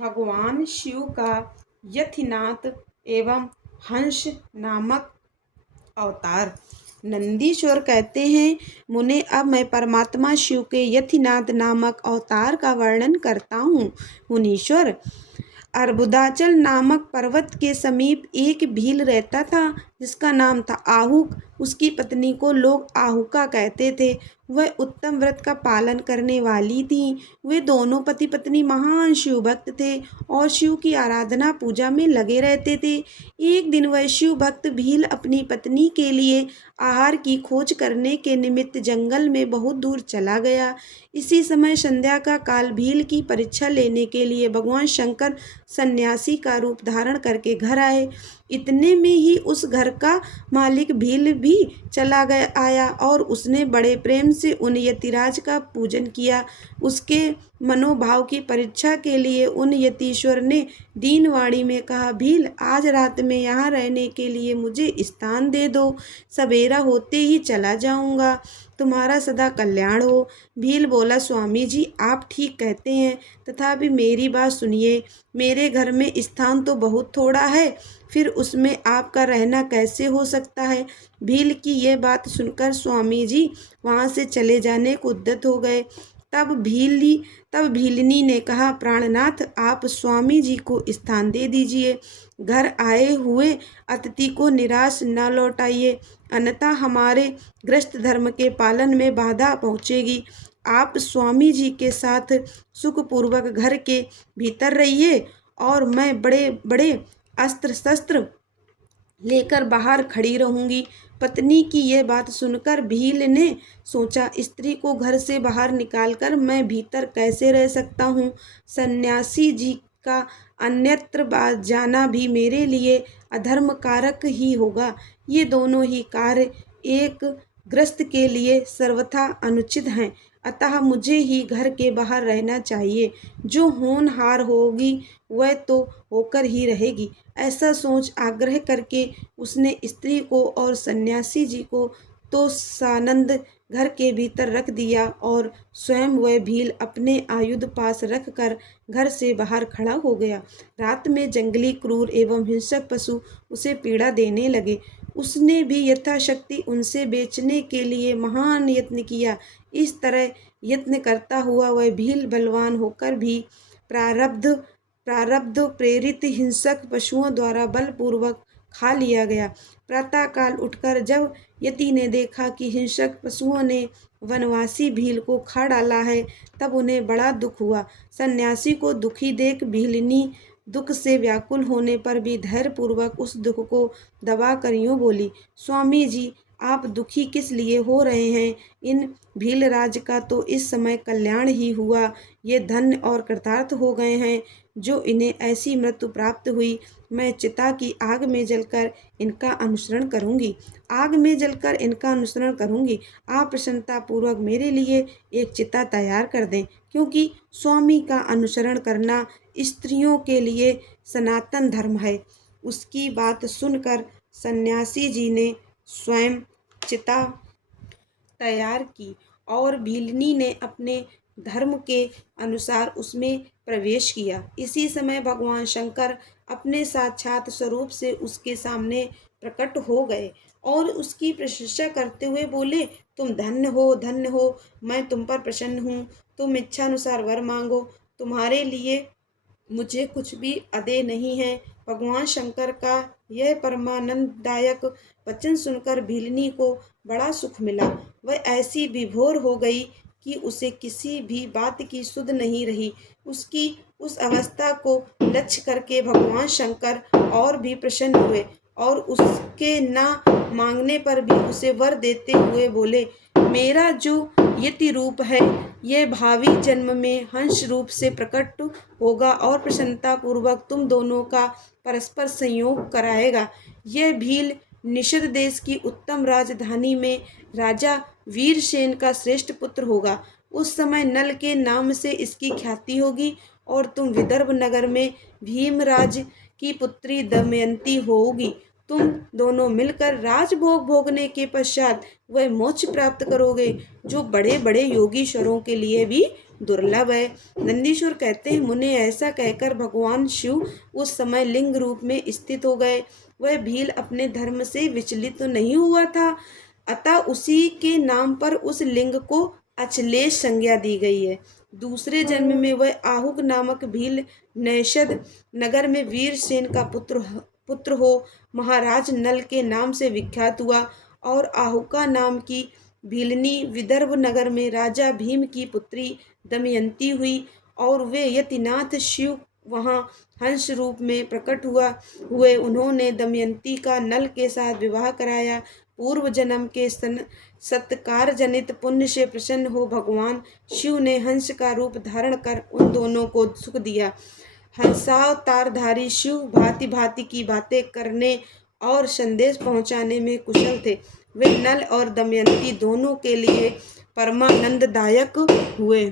भगवान शिव का यतिनाथ एवं हंस नामक अवतार। नंदीश्वर कहते हैं, मुने अब मैं परमात्मा शिव के यतिनाथ नामक अवतार का वर्णन करता हूँ। मुनीश्वर, अर्बुदाचल नामक पर्वत के समीप एक भील रहता था जिसका नाम था आहुक। उसकी पत्नी को लोग आहुका कहते थे। वह उत्तम व्रत का पालन करने वाली थी। वे दोनों पति पत्नी महान शिव भक्त थे और शिव की आराधना पूजा में लगे रहते थे। एक दिन वह शिव भक्त भील अपनी पत्नी के लिए आहार की खोज करने के निमित्त जंगल में बहुत दूर चला गया। इसी समय संध्या का काल भील की परीक्षा लेने के लिए भगवान शंकर सन्यासी का रूप धारण करके घर आए। इतने में ही उस घर का मालिक भील भी चला गया आया और उसने बड़े प्रेम से उन यतिराज का पूजन किया। उसके मनोभाव की परीक्षा के लिए उन यतीश्वर ने दीनवाणी में कहा, भील, आज रात में यहाँ रहने के लिए मुझे स्थान दे दो। सवेरा होते ही चला जाऊंगा। तुम्हारा सदा कल्याण हो। भील बोला, स्वामी जी, आप ठीक कहते हैं, तथापि मेरी बात सुनिए। मेरे घर में स्थान तो बहुत थोड़ा है, फिर उसमें आपका रहना कैसे हो सकता है। भील की यह बात सुनकर स्वामी जी वहाँ से चले जाने को उद्यत हो गए। तब भीलनी ने कहा, प्राणनाथ, आप स्वामी जी को स्थान दे दीजिए। घर आए हुए अतिथि को निराश न लौटाइए, अन्यथा हमारे गृहस्थ धर्म के पालन में बाधा पहुँचेगी। आप स्वामी जी के साथ सुखपूर्वक घर के भीतर रहिए और मैं बड़े बड़े अस्त्र शस्त्र लेकर बाहर खड़ी रहूंगी। पत्नी की यह बात सुनकर भील ने सोचा, स्त्री को घर से बाहर निकालकर मैं भीतर कैसे रह सकता हूँ। सन्यासी जी का अन्यत्र जाना भी मेरे लिए अधर्म कारक ही होगा। ये दोनों ही कार्य एक गृहस्थ के लिए सर्वथा अनुचित हैं। अतः मुझे ही घर के बाहर रहना चाहिए। जो होनहार होगी वह तो होकर ही रहेगी। ऐसा सोच आग्रह करके उसने स्त्री को और सन्यासी जी को तो सानंद घर के भीतर रख दिया और स्वयं वह भील अपने आयुध पास रख कर घर से बाहर खड़ा हो गया। रात में जंगली क्रूर एवं हिंसक पशु उसे पीड़ा देने लगे। उसने भी यथाशक्ति उनसे बेचने के लिए महान यत्न किया। इस तरह यत्न करता हुआ वह भील बलवान होकर भी प्रारब्ध प्रेरित हिंसक पशुओं द्वारा बलपूर्वक खा लिया गया। प्रातःकाल उठकर जब यति ने देखा कि हिंसक पशुओं ने वनवासी भील को खा डाला है, तब उन्हें बड़ा दुख हुआ। सन्यासी को दुखी देख भीलनी दुख से व्याकुल होने पर भी धैर्यपूर्वक उस दुख को दबाकर यूं बोली, स्वामी जी, आप दुखी किस लिए हो रहे हैं। इन भीलराज का तो इस समय कल्याण ही हुआ। ये धन्य और कृतार्थ हो गए हैं जो इन्हें ऐसी मृत्यु प्राप्त हुई। मैं चिता की आग में जलकर इनका अनुसरण करूंगी। आप प्रसन्नता पूर्वक मेरे लिए एक चिता तैयार कर दें, क्योंकि स्वामी का अनुसरण करना स्त्रियों के लिए सनातन धर्म है। उसकी बात सुनकर सन्यासी जी ने स्वयं चिता तैयार की और भीलनी ने अपने धर्म के अनुसार उसमें प्रवेश किया। इसी समय भगवान शंकर अपने साक्षात स्वरूप से उसके सामने प्रकट हो गए और उसकी प्रशंसा करते हुए बोले, तुम धन्य हो, मैं तुम पर प्रसन्न हूँ। तुम इच्छानुसार वर मांगो, तुम्हारे लिए मुझे कुछ भी अदेय नहीं है। भगवान शंकर का यह परमानंददायक वचन सुनकर भीलनी को बड़ा सुख मिला। वह ऐसी विभोर हो गई कि उसे किसी भी बात की सुध नहीं रही। उसकी उस अवस्था को लक्ष्य करके भगवान शंकर और भी प्रसन्न हुए और उसके ना मांगने पर भी उसे वर देते हुए बोले, मेरा जो यति रूप है यह भावी जन्म में हंस रूप से प्रकट होगा और प्रसन्नता पूर्वक तुम दोनों का परस्पर संयोग कराएगा। यह भील निषद देश की उत्तम राजधानी में राजा वीरसेन का श्रेष्ठ पुत्र होगा। उस समय नल के नाम से इसकी ख्याति होगी और तुम विदर्भ नगर में भीमराज की पुत्री दमयंती होगी। तुम दोनों मिलकर राजभोग भोगने के पश्चात वह मोक्ष प्राप्त करोगे जो बड़े बड़े योगीश्वरों के लिए भी दुर्लभ है। नंदीश्वर कहते हैं, मुने ऐसा कहकर भगवान शिव उस समय लिंग रूप में स्थित हो गए। वह भील अपने धर्म से विचलित तो नहीं हुआ था, अतः उसी के नाम पर उस लिंग को अचलेश संज्ञा दी गई है। दूसरे जन्म में वह आहुक नामक भील नैषद नगर में वीरसेन का पुत्र हो महाराज नल के नाम से विख्यात हुआ, और आहुका नाम की भीलनी विदर्भ नगर में राजा भीम की पुत्री दमयंती हुई, और वे यतिनाथ शिव वहाँ हंस रूप में प्रकट हुए। उन्होंने दमयंती का नल के साथ विवाह कराया। पूर्व जन्म के सत्कार जनित पुण्य से प्रसन्न हो भगवान शिव ने हंस का रूप धारण कर उन दोनों को सुख दिया। हंसावतारधारी शिव भांति भांति की बातें करने और संदेश पहुंचाने में कुशल थे। वे नल और दमयंती दोनों के लिए परमानंददायक हुए।